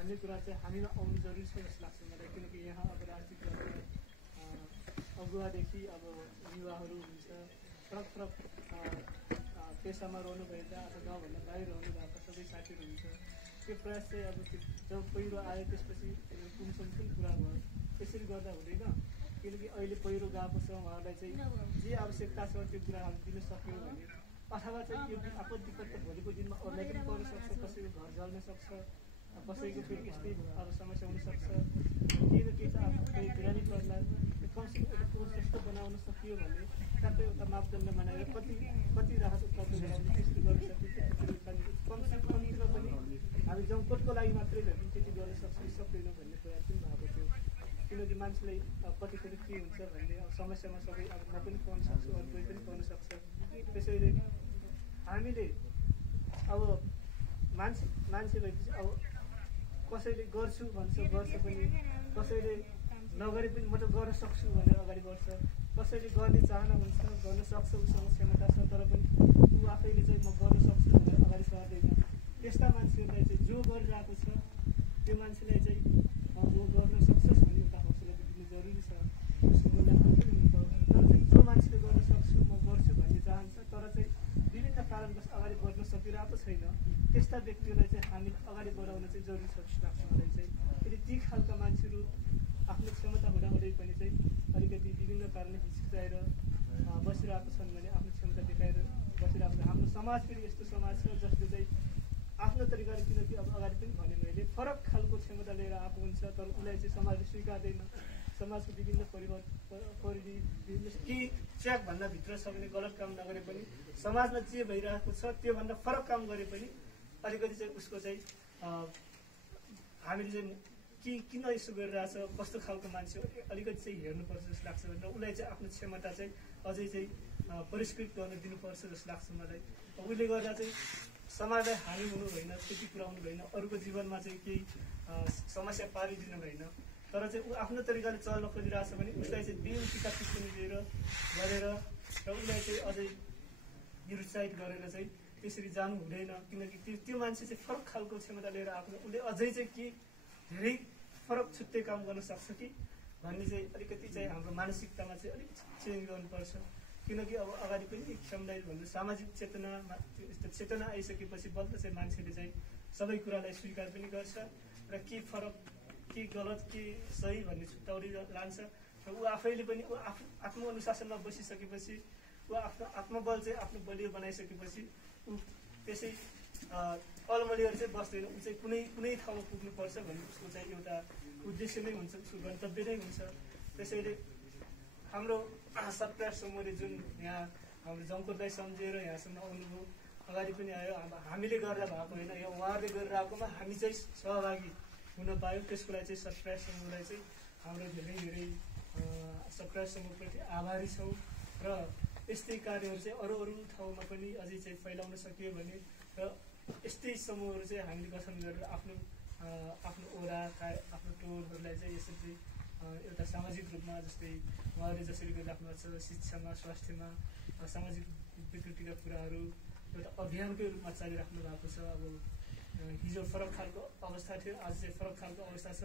भन्ने कुरा चाहिँ हामीमा आउनु जरुरी छ जस्तो लाग्छ मलाई। किनकि यहाँ अब राजनीतिक अगुवादेखि अब युवाहरू हुन्छ, फरक फरक पेसामा रहनु भएका अथवा गाउँभन्दा बाहिर रहनु भएका सबै साथीहरू हुन्छ। त्यो प्रयास चाहिँ अब जब पहिरो आयो त्यसपछि कुन कुरा भयो, त्यसरी गर्दा हुँदैन। किनकि अहिले पहिरो गएको छ, उहाँहरूलाई चाहिँ जे आवश्यकता छ त्यो कुराहरू दिन सक्यो भने, अथवा चाहिँ यो आपत्तिकत त भोलिको दिनमा अरूलाई पनि पर्न सक्छ, कसैको घर जल्न सक्छ, कसैको फेरि यस्तै अब समस्या हुनसक्छ, केही न केही चाहिँ आफूलाई बिरामी पर्ला। कमसेकम एउटा कोर्स जस्तो बनाउन सकियो भने ट्याक्कै एउटा मापदण्ड बनाएर कति राहत उपलब्ध गराउने त्यस्तो गर्न सकिन्छ। कमसेकम कम्तीमा पनि हामी जङ्कोटको लागि मात्रै भए पनि त्यति गर्न सक्दैनौँ भन्ने प्रयास पनि भएको थियो। किनकि मान्छेलाई कतिखेर के हुन्छ भन्ने अब समस्यामा सबै अब म पनि पाउन सक्छु, अरू कोही पनि पाउन सक्छ। त्यसैले हामीले अब मान्छे भएपछि अब कसैले गर्छु भन्छ, गर्छ पनि, कसैले नगरे पनि म त गर्न सक्छु भनेर अगाडि बढ्छ, कसैले गर्ने चाहना हुन्छ, गर्न सक्छ, उसँग क्षमता छ, तर पनि ऊ आफैले चाहिँ म गर्न सक्छु भनेर अगाडि सर्दैन। त्यस्ता मान्छेहरूलाई चाहिँ जो गरिरहेको छ त्यो मान्छेलाई चाहिँ म गर्न सक्छस् भन्ने एउटा हौसला दिनु जरुरी छ। उसको मूल्याङ्कन पनि हुनुपर्छ। तर चाहिँ जो मान्छेले गर्न सक्छु, म गर्छु भन्ने चाहन्छ, तर चाहिँ विभिन्न कारणवश अगाडि बढ्न सकिरहेको छैन, त्यस्ता व्यक्तिहरूलाई चाहिँ हामीले अगाडि बढाउन चाहिँ जरुरी छ जस्तो लाग्छ मलाई चाहिँ। यदि ती खालका मान्छेहरू आफ्नो क्षमता हुँदाहुँदै पनि चाहिँ अलिकति विभिन्न कारणले हिचकिचाएर बसिरहेको छन् भने, आफ्नो क्षमता देखाएर बसिरहेको छ। हाम्रो समाज फेरि यस्तो समाज छ जसले चाहिँ आफ्नो तरिकाले, किनकि अब अगाडि पनि भने मैले, फरक खालको क्षमता लिएर आएको हुन्छ, तर उसलाई चाहिँ समाजले स्वीकार्दैन। समाजको विभिन्न परिधि विभिन्न केही ट्र्याकभन्दा भित्र छ भने गलत काम नगरे पनि, समाजमा जे भइरहेको छ त्योभन्दा फरक काम गरे पनि अलिकति चाहिँ उसको चाहिँ हामीले चाहिँ किन यसो गरिरहेछ, कस्तो खालको मान्छे हो, अलिकति चाहिँ हेर्नुपर्छ जस्तो लाग्छ। र उसलाई चाहिँ आफ्नो क्षमता चाहिँ अझै चाहिँ परिष्कृत गर्न दिनुपर्छ जस्तो लाग्छ मलाई। उसले गर्दा चाहिँ समाजलाई हानि हुनु भएन, क्षति पुर्याउनु भएन, अरूको जीवनमा चाहिँ केही समस्या पारिदिनु भएन, तर चाहिँ ऊ आफ्नो तरिकाले चल्न खोजिरहेछ भने उसलाई चाहिँ बिउ टिका टिप्पणी दिएर गरेर र उसलाई चाहिँ अझै निरुत्साहित गरेर चाहिँ त्यसरी जानु हुँदैन। किनकि त्यो मान्छे चाहिँ फरक खालको क्षमता लिएर आएको छ, उसले अझै चाहिँ के धेरै फरक छुट्टै काम गर्न सक्छ कि भन्ने चाहिँ अलिकति चाहिँ हाम्रो मानसिकतामा चाहिँ अलिक चेन्ज गर्नुपर्छ। किनकि अब अगाडि पनि समुदाय भन्नु सामाजिक चेतना आइसकेपछि बल्ल चाहिँ मान्छेले चाहिँ सबै कुरालाई स्वीकार पनि गर्छ र के फरक, के गलत, के सही भन्ने छुट्याउँदै लान्छ। र ऊ आफैले पनि ऊ आफ्नो अनुशासनमा बसिसकेपछि, ऊ आफ्नो आत्मबल चाहिँ आफ्नो बलियो बनाइसकेपछि ऊ त्यसै अलमलिएर चाहिँ बस्दैन। ऊ चाहिँ कुनै ठाउँमा पुग्नुपर्छ भन्ने उसको चाहिँ एउटा उद्देश्य नै हुन्छ, उसको गन्तव्य नै हुन्छ। त्यसैले हाम्रो सत्कार समूहले जुन यहाँ हाम्रो जङ्कोटलाई सम्झेर यहाँसम्म आउनुभयो, अगाडि पनि आयो, हामीले गर्दा भएको होइन, यो उहाँहरूले गरिरहेकोमा हामी चाहिँ सहभागी हुन पायौँ। त्यसको लागि चाहिँ सत्कार समूहलाई चाहिँ हाम्रो धेरै धेरै सत्कार समूहप्रति आभारी छौँ। र यस्तै कार्यहरू चाहिँ अरू ठाउँमा पनि अझै चाहिँ फैलाउन सकियो भने र यस्तै समूहहरू चाहिँ हामीले गठन गरेर आफ्नो ओडा आफ्नो टोलहरूलाई चाहिँ यसरी एउटा सामाजिक रूपमा, जस्तै उहाँहरूले जसरी गरिराख्नु भएको छ शिक्षामा, स्वास्थ्यमा, सामाजिक विकृतिका कुराहरू एउटा अभियानकै रूपमा चलिराख्नु भएको छ। अब हिजो फरक खालको अवस्था थियो, आज चाहिँ फरक खालको अवस्था छ।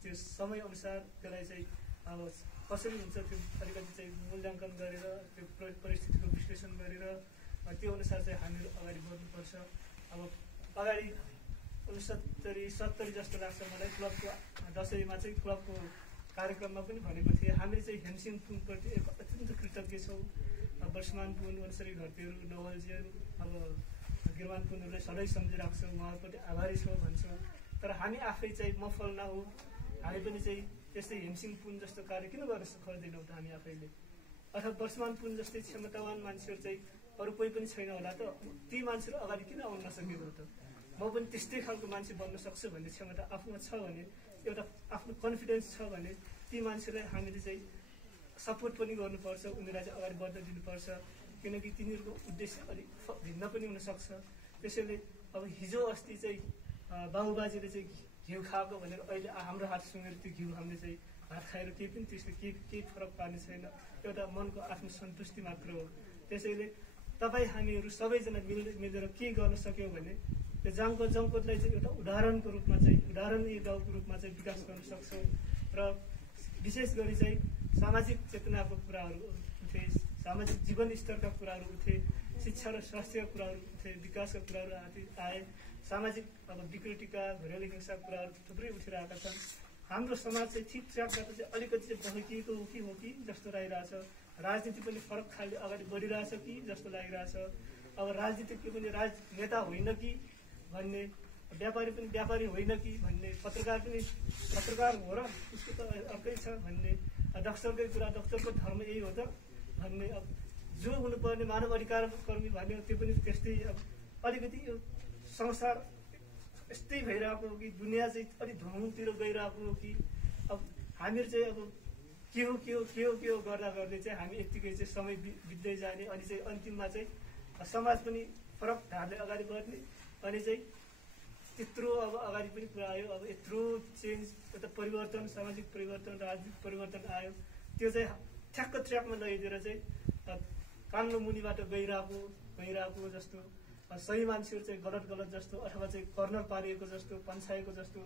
त्यो समयअनुसार त्यसलाई चाहिँ अब कसरी हुन्छ त्यो अलिकति चाहिँ मूल्याङ्कन गरेर, त्यो परिस्थितिको विश्लेषण गरेर त्यो अनुसार चाहिँ हामीहरू अगाडि बढ्नुपर्छ। अब अगाडि 69-70 जस्तो लाग्छ मलाई, क्लबको दसैँमा चाहिँ क्लबको कार्यक्रममा पनि भनेको थिएँ, हामीले चाहिँ हेमसिङ पुनप्रति अत्यन्त कृतज्ञ छौँ। वर्षमान पुन, वनसरी घरतीहरू, नवलजीहरू, अब गिरमान पुनहरूलाई सधैँ सम्झिरहेको छौँ, उहाँहरूप्रति आभारी छौँ भन्छौँ। तर हामी आफै चाहिँ मफल नहो, हामी पनि चाहिँ त्यस्तै हेमसिङ पुन जस्तो कार्य किन गर्न खोज्दैनौँ त हामी आफैले? अथवा वर्षमान पुन जस्तै क्षमतावान मान्छेहरू चाहिँ अरू कोही पनि छैन होला त, ती मान्छेहरू अगाडि किन आउन नसकेको त? म पनि त्यस्तै खालको मान्छे बन्न सक्छु भन्ने क्षमता आफूमा छ भने, एउटा आफ्नो कन्फिडेन्स छ भने ती मान्छेलाई हामीले चाहिँ सपोर्ट पनि गर्नुपर्छ, उनीहरूलाई चाहिँ अगाडि बढ्न दिनुपर्छ। किनकि तिनीहरूको उद्देश्य अलिक भिन्न पनि हुनसक्छ। त्यसैले अब हिजो अस्ति चाहिँ बाबुबाजेले चाहिँ घिउ खाएको भनेर अहिले हाम्रो हात सुँगेर त्यो घिउ हामीले चाहिँ भात खाएर केही पनि त्यसले केही फरक पार्ने छैन, एउटा मनको आत्मसन्तुष्टि मात्र हो। त्यसैले तपाईँ हामीहरू सबैजना मिलेर के गर्न सक्यौँ भने त्यो जमकोटलाई चाहिँ एउटा उदाहरणको रूपमा चाहिँ उदाहरणीय गाउँको रूपमा चाहिँ विकास गर्न सक्छौँ र विशेष गरी चाहिँ सामाजिक चेतनाको कुराहरू उठे, सामाजिक जीवन स्तरका कुराहरू उठे, शिक्षा र स्वास्थ्यका कुराहरू उठे, विकासका कुराहरू आए, सामाजिक अब विकृतिका घरेलु हिंसाका कुराहरू थुप्रै उठिरहेका छन्। हाम्रो समाज चाहिँ ठिक ट्र्याकबाट चाहिँ अलिकति चाहिँ बहकिएको हो कि जस्तो लागिरहेछ। राजनीति पनि फरक खालले अगाडि बढिरहेछ कि जस्तो लागिरहेछ। अब राजनीतिज्ञ पनि राजनेता होइन कि भन्ने, व्यापारी पनि व्यापारी होइन कि भन्ने, पत्रकार पनि पत्रकार हो र उसको त अर्कै छ भन्ने, डक्टरकै कुरा डक्टरको धर्म यही हो त भन्ने। अब जो हुनुपर्ने मानव अधिकार कर्मी भन्यो त्यो पनि त्यस्तै। अब अलिकति यो संसार यस्तै भइरहेको हो कि दुनियाँ चाहिँ अलिक धुमतिर गइरहेको हो कि अब हामीहरू चाहिँ अब के हो गर्दा गर्दै चाहिँ हामी यत्तिकै चाहिँ समय बित्दै जाने, अनि चाहिँ अन्तिममा चाहिँ समाज पनि फरक ढाडले अगाडि बढ्ने, अनि चाहिँ त्यत्रो अब अगाडि पनि कुरा आयो। अब यत्रो चेन्ज, एउटा परिवर्तन, सामाजिक परिवर्तन, राजनीतिक परिवर्तन आयो, त्यो चाहिँ ठ्याक्क ट्र्याकमा लगाइदिएर चाहिँ कान्लो मुनिबाट गइरहेको जस्तो, सही मान्छेहरू चाहिँ गलत जस्तो, अथवा चाहिँ कर्नर पारिएको जस्तो, पन्छाएको जस्तो,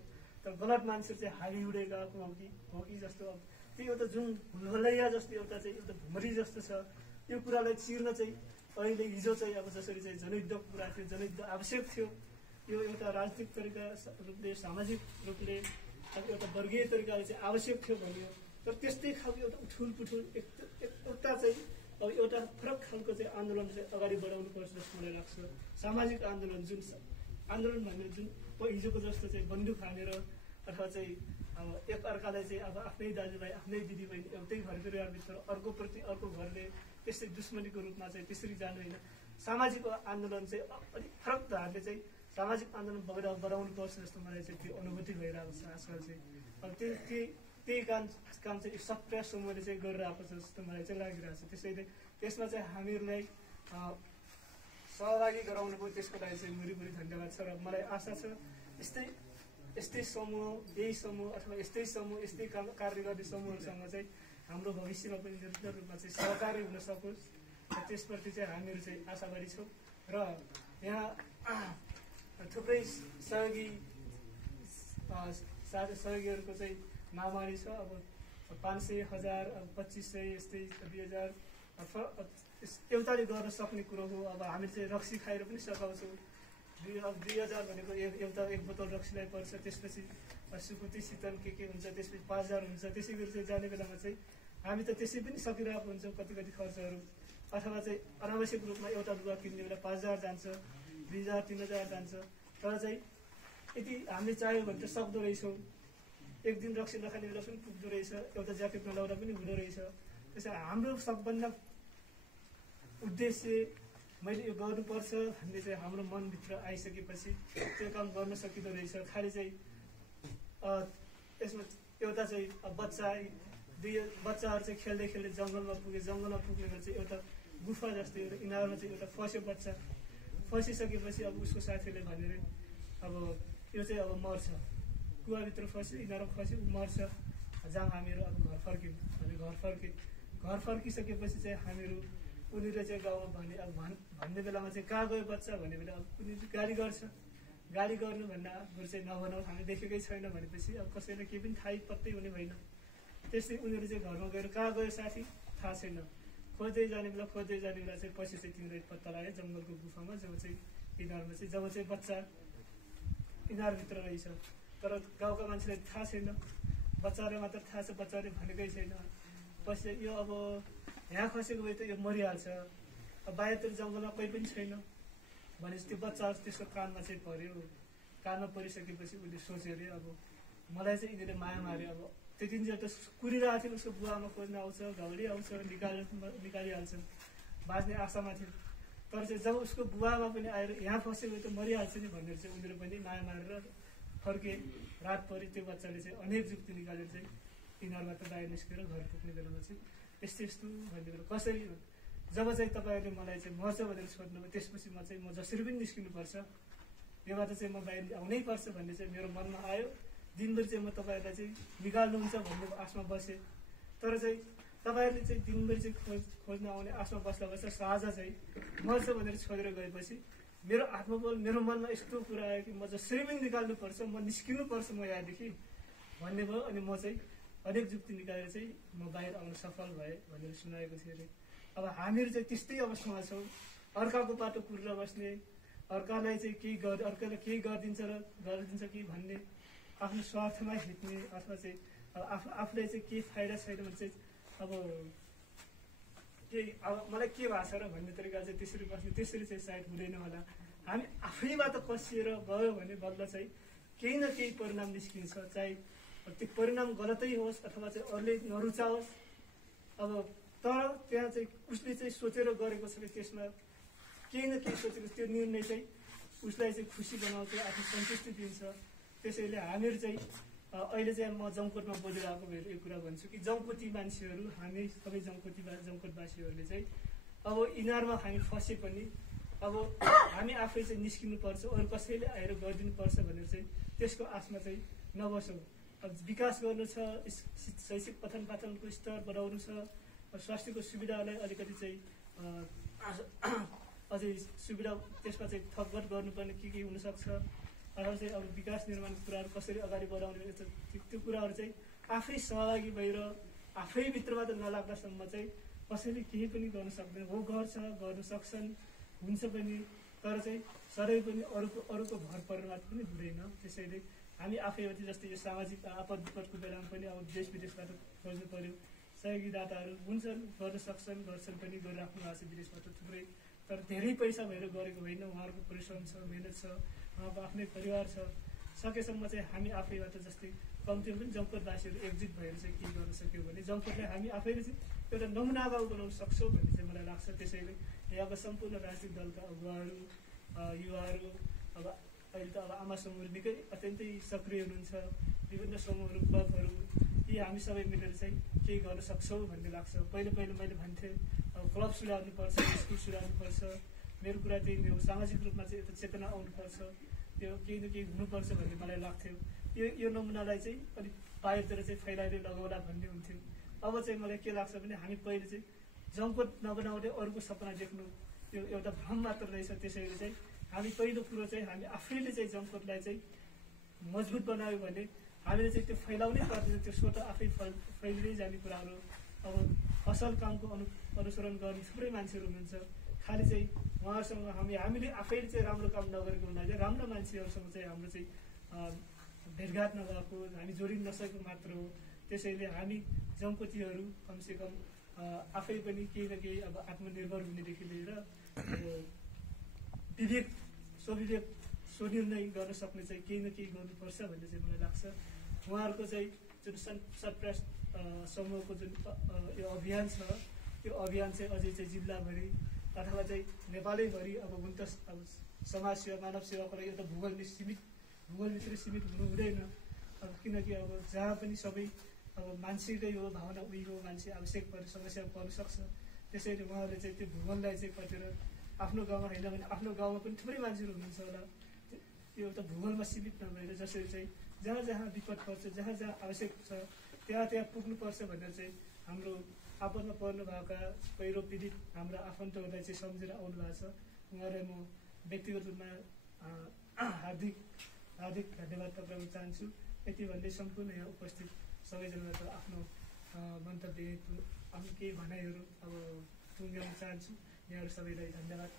तर गलत मान्छेहरू चाहिँ हावी उडे गएको हो कि जस्तो। अब त्यो एउटा जुन भुलभुलैया जस्तो एउटा चाहिँ एउटा भुमरी जस्तो छ, त्यो कुरालाई चिर्न चाहिँ अहिले हिजो चाहिँ अब जसरी चाहिँ जनयुद्धको कुरा थियो, जनयुद्ध आवश्यक थियो, यो एउटा राजनीतिक तरिका रूपले, सामाजिक रूपले, एउटा वर्गीय तरिकाले चाहिँ आवश्यक थियो भनियो। तर त्यस्तै खालको एउटा उठुलपुठुल एउटा चाहिँ अब एउटा फरक खालको चाहिँ आन्दोलन चाहिँ अगाडि बढाउनु पर्छ जस्तो मलाई लाग्छ। सामाजिक आन्दोलन, जुन आन्दोलन भन्ने जुन हिजोको जस्तो चाहिँ बन्दुक हानेर अथवा चाहिँ अब एकअर्कालाई चाहिँ अब आफ्नै दाजुभाइ, आफ्नै दिदीबहिनी, एउटै घर परिवारभित्र अर्कोप्रति अर्को घरले त्यस्तै दुश्मनीको रूपमा चाहिँ त्यसरी जानु होइन। सामाजिक आन्दोलन चाहिँ अलिक फरक धारले चाहिँ सामाजिक आन्दोलन बढाउनु पर्छ जस्तो मलाई चाहिँ त्यो अनुभूति भइरहेको छ आजकल चाहिँ। अब त्यही काम चाहिँ सक्रिय समूहले चाहिँ गरिरहेको छ जस्तो मलाई चाहिँ लागिरहेको छ। त्यसैले त्यसमा चाहिँ हामीहरूलाई सहभागी गराउनु भयो, त्यसको लागि चाहिँ मुरी धन्यवाद छ। र मलाई आशा छ यस्तै समूह, यही समूह अथवा यस्तै समूह, यस्तै कार्य गर्ने समूहहरूसँग चाहिँ हाम्रो भविष्यमा पनि निरन्तर रूपमा चाहिँ सहकार्य हुन सकोस्, त्यसप्रति चाहिँ हामीहरू चाहिँ आशावादी छौँ। र यहाँ थुप्रै सहयोगीहरूको चाहिँ महामारी छ। अब 500, 1000, 2500 यस्तै 2000 एउटाले गर्न सक्ने कुरो हो। अब हामी चाहिँ रक्सी खाएर पनि सघाउँछौँ। 2000 भनेको एक बोतल रक्सीलाई पर्छ, त्यसपछि सुकुटी शीतल के हुन्छ, त्यसपछि 5000 हुन्छ। त्यसै गरी चाहिँ जाने बेलामा चाहिँ हामी त त्यसै पनि सकिरहेको हुन्छौँ कति खर्चहरू, अथवा चाहिँ अनावश्यक रूपमा एउटा लुगा किन्ने बेला 5000 जान्छ, 2000, 3000 जान्छ। तर चाहिँ यदि हामीले चाह्यो भने त सक्दो रहेछौँ। एक दिन रक्सी नखाने बेला पनि पुग्दो रहेछ, एउटा ज्याकेट नलाउँदा पनि हुँदो रहेछ। त्यसै हाम्रो सबभन्दा उद्देश्य मैले यो गर्नुपर्छ भन्ने चाहिँ हाम्रो मनभित्र आइसकेपछि त्यो काम गर्न सकिँदो रहेछ। खालि चाहिँ यसमा एउटा चाहिँ बच्चाहरू चाहिँ खेल्दै जङ्गलमा पुग्ने बेला चाहिँ एउटा गुफा जस्तो एउटा इनारमा चाहिँ एउटा फस्यो बच्चा, फसिसकेपछि अब उसको साथीले भनेर अब यो चाहिँ अब मर्छ, कुवाभित्र फस्यो, इनारमा फस्यो, मर्छ, जहाँ हामीहरू अब घर फर्क्यौँ। हामी घर फर्किसकेपछि चाहिँ हामीहरू उनीहरूले चाहिँ गाउँमा भन्ने बेलामा चाहिँ कहाँ गयो बच्चा भन्ने बेला अब उनीहरूले गाली गर्छ। गाली गर्नु भन्दा बरु चाहिँ नभनौँ, हामी देखेकै छैन भनेपछि अब कसैलाई केही पनि थाहै पत्तै हुने भएन। त्यस्तै उनीहरू चाहिँ घरमा गएर कहाँ गयो साथी थाहा छैन, खोज्दै जाने बेला चाहिँ पछि चाहिँ तिनीहरू पत्ता लाग्यो जङ्गलको गुफामा, जब चाहिँ इनारमा चाहिँ जब चाहिँ बच्चा इनारभित्र रहेछ। तर गाउँका मान्छेलाई थाहा छैन, बच्चालाई मात्र थाहा छ, बच्चाले भनेकै छैन। पछि यो अब यहाँ खसेको भए त यो मरिहाल्छ, अब बाहिरतिर जङ्गलमा कोही पनि छैन भनेपछि त्यो बच्चाहरू त्यसको कानमा चाहिँ पर्यो। कानमा परिसकेपछि उसले सोच्यो अरे अब मलाई चाहिँ यिनीहरूले माया मार्यो। अब त्यति दिन त कुरिरहेको थियो, उसको बुवामा खोज्न आउँछ, घाउडी आउँछ, निकालिहाल्छ, बाँच्ने आशामा थियो। तर चाहिँ जब उसको बुवामा पनि आएर यहाँ फस्यो भने त मरिहाल्छ नि भनेर चाहिँ उनीहरू पनि माया मारेर फर्के। रात परि त्यो बच्चाले चाहिँ अनेक जुक्ति निकालेर चाहिँ इनारबाट बाहिर निस्केर घर पुग्ने बेलामा चाहिँ यस्तो भन्ने बेला कसरी जब चाहिँ तपाईँहरूले मलाई चाहिँ मर्छ भनेर सोध्नुभयो, त्यसपछि म जसरी पनि निस्किनुपर्छ, योबाट चाहिँ म बाहिर आउनै पर्छ भन्ने चाहिँ मेरो मनमा आयो। दिनभरि चाहिँ म तपाईँहरूलाई चाहिँ निकाल्नुहुन्छ भन्ने आशमा बसेँ। तर चाहिँ तपाईँहरूले चाहिँ दिनभरि चाहिँ खोज्न आउने आशमा बस्दा साझा चाहिँ मर्छ भनेर छोडेर गएपछि मेरो आत्मबल मेरो मनमा यस्तो कुरा आयो कि म जसरी पनि निकाल्नुपर्छ, म निस्किनुपर्छ म यहाँदेखि भन्ने भयो। अनि म चाहिँ अनेक जुक्ति निकालेर चाहिँ म बाहिर आउन सफल भएँ भनेर सुनाएको थियो अरे। अब हामीहरू चाहिँ त्यस्तै अवस्थामा छौँ, अर्काको बाटो कुरेर बस्ने, अर्कालाई चाहिँ अर्कालाई केही गरिदिन्छ र गरिदिन्छ कि भन्ने, आफ्नो स्वार्थमा हिँड्ने, अथवा चाहिँ आफूलाई चाहिँ केही फाइदा छैन भने चाहिँ अब मलाई के भएको छ र भन्ने तरिका चाहिँ त्यसरी बस्ने, त्यसरी चाहिँ सायद हुँदैन होला। हामी आफैबाट कसिएर गयो भने बल्ल चाहिँ केही न केही परिणाम निस्किन्छ, चाहे त्यो परिणाम गलतै होस् अथवा चाहिँ अरूले नरुचाओस्। अब तर त्यहाँ चाहिँ उसले चाहिँ सोचेर गरेको छ कि त्यसमा केही न केही सोचेको त्यो निर्णय चाहिँ उसलाई चाहिँ खुसी बनाउँछ, आफ्नो सन्तुष्टि दिन्छ। त्यसैले हामीहरू चाहिँ अहिले चाहिँ म जमकोटमा बोलिरहेको भएर यो कुरा भन्छु कि जमकोटी मान्छेहरू, हामी सबै जमकोटवासीहरूले चाहिँ अब यिनीहरूमा हामी फसे पनि अब हामी आफै चाहिँ निस्किनुपर्छ, अरू कसैले आएर गरिदिनुपर्छ भनेर चाहिँ त्यसको आशमा चाहिँ नबसौँ। अब विकास गर्नु छ, शैक्षिक पठन पाठनको स्तर बढाउनु छ, स्वास्थ्यको सुविधालाई अलिकति चाहिँ अझै सुविधा त्यसमा चाहिँ थपघट गर्नुपर्ने के हुनसक्छ, अथवा चाहिँ अब विकास निर्माणको कुराहरू कसरी अगाडि बढाउने, त्यो कुराहरू चाहिँ आफै सहभागी भएर आफै भित्रबाट नलाग्दासम्म चाहिँ कसैले केही पनि गर्न सक्दैन। हो गर्छ, गर्नु सक्छन्, हुन्छ पनि, तर चाहिँ सधैँ पनि अरूको भर पर्न मात्र पनि हुँदैन। त्यसैले हामी आफैबाट जस्तै यो सामाजिक आपद विपदको बेलामा पनि अब देश विदेशबाट खोज्नु पर्यो, सहयोगीदाताहरू हुन्छन्, गर्न सक्छन्, गर्छन् पनि, गरिराख्नु भएको छ विदेशबाट थुप्रै। तर धेरै पैसा भएर गरेको होइन, उहाँहरूको परिश्रम छ, मेहनत छ, उहाँको आफ्नै परिवार छ। सकेसम्म चाहिँ हामी आफैबाट जस्तै कम्तीमा पनि जमकोटवासीहरू एकजुट भएर चाहिँ के गर्न सक्यो भने जमकोटलाई हामी आफैले चाहिँ एउटा नमुना गाउँ बनाउन सक्छौँ भन्ने चाहिँ मलाई लाग्छ। त्यसैले यहाँका सम्पूर्ण राजनीतिक दलका अगुवाहरू, युवाहरू, अब अहिले त अब आमा समूहहरू निकै अत्यन्तै सक्रिय हुनुहुन्छ, विभिन्न समूहहरू, क्लबहरू, यी हामी सबै मिलेर चाहिँ केही गर्न सक्छौँ भन्ने लाग्छ। पहिलो मैले भन्थेँ अब क्लब सुधार्नुपर्छ, स्कुल सुधार्नुपर्छ, मेरो कुरा त्यही नै हो। सामाजिक रूपमा चाहिँ यता चेतना आउनुपर्छ, त्यो केही न केही हुनुपर्छ भन्ने मलाई लाग्थ्यो। यो नमुनालाई चाहिँ अलिक बाहिरतिर चाहिँ फैलाएर लगाउला भन्ने हुन्थ्यो। अब चाहिँ मलाई के लाग्छ भने हामी पहिले चाहिँ जमकोट नबनाउँदै अरूको सपना देख्नु यो एउटा भ्रम मात्र रहेछ। त्यसैले चाहिँ हामी पहिलो कुरो चाहिँ हामी आफैले चाहिँ जमकोटलाई चाहिँ मजबुत बनायो भने हामीले चाहिँ त्यो फैलाउनै पर्दैन, त्यो स्वतः आफै फैलिँदै जाने कुराहरू। अब असल कामको अनुसरण गर्ने थुप्रै मान्छेहरू हुनुहुन्छ, खालि चाहिँ उहाँहरूसँग हामीले आफैले चाहिँ राम्रो काम नगरेको हुनाले राम्रो मान्छेहरूसँग चाहिँ हाम्रो चाहिँ भेटघाट नभएको, हामी जोडिन नसकेको मात्र हो। त्यसैले हामी जमकोटीहरू कमसेकम आफै पनि केही न केही अब आत्मनिर्भर हुनेदेखि लिएर विवेक स्वनिर्णय गर्न सक्ने चाहिँ केही न केही गर्नुपर्छ भन्ने चाहिँ मलाई लाग्छ। उहाँहरूको चाहिँ जुन सतप्रयास समूहको जुन यो अभियान छ, त्यो अभियान चाहिँ अझै चाहिँ जिल्लाभरि अथवा चाहिँ नेपालैभरि अब हुन त अब समाज सेवा, मानव सेवाको लागि एउटा भूगोलभित्र सीमित हुनु हुँदैन। अब किनकि अब जहाँ पनि सबै अब मान्छेकै हो, भावना उही हो, मान्छे आवश्यक पर्ने समस्या पर्न सक्छ। त्यसैले उहाँहरूले चाहिँ त्यो भूगोललाई चाहिँ कटेर आफ्नो गाउँमा होइन भने आफ्नो गाउँमा पनि थुप्रै मान्छेहरू हुनुहुन्छ होला, त्यो एउटा भूगोलमा सीमित नभएर जसरी चाहिँ जहाँ जहाँ विपद पर्छ, जहाँ जहाँ आवश्यक छ त्यहाँ पुग्नुपर्छ भनेर चाहिँ हाम्रो आपदमा पर्नु भएका पहिरो पीडित हाम्रा आफन्तहरूलाई चाहिँ सम्झेर आउनु भएको छ। उहाँलाई म व्यक्तिगत रूपमा हार्दिक धन्यवाद टक्राउन चाहन्छु। यति भन्दै सम्पूर्ण यहाँ उपस्थित सबैजनाबाट आफ्नो मन्तव्य, आफ्नो केही भनाइहरू अब टुङ्ग्याउन चाहन्छु। यहाँहरू सबैलाई धन्यवाद।